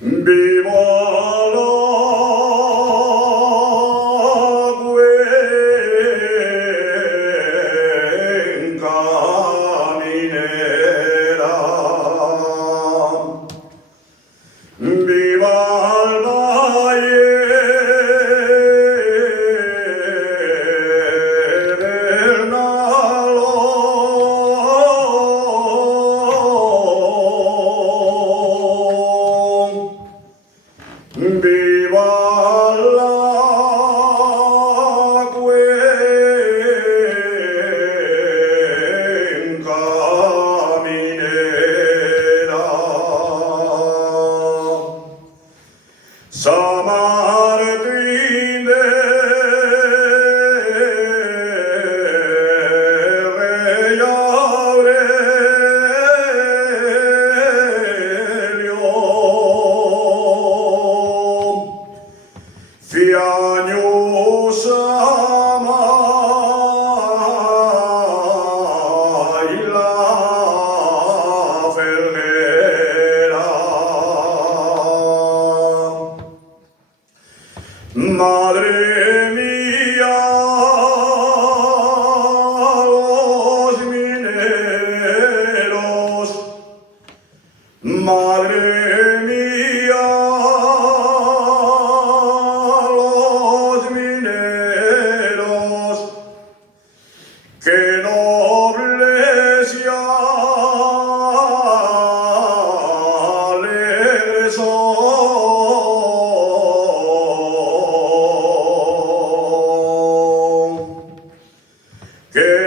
Viva la cuenca minera, viva el valle del Nalón, viva la cuenca minera. San Martín de Rey Aurelio, Fiaños ama y la fermera. Madre mía, los mineros, madre mía, los mineros, qué nobles y alegres son, que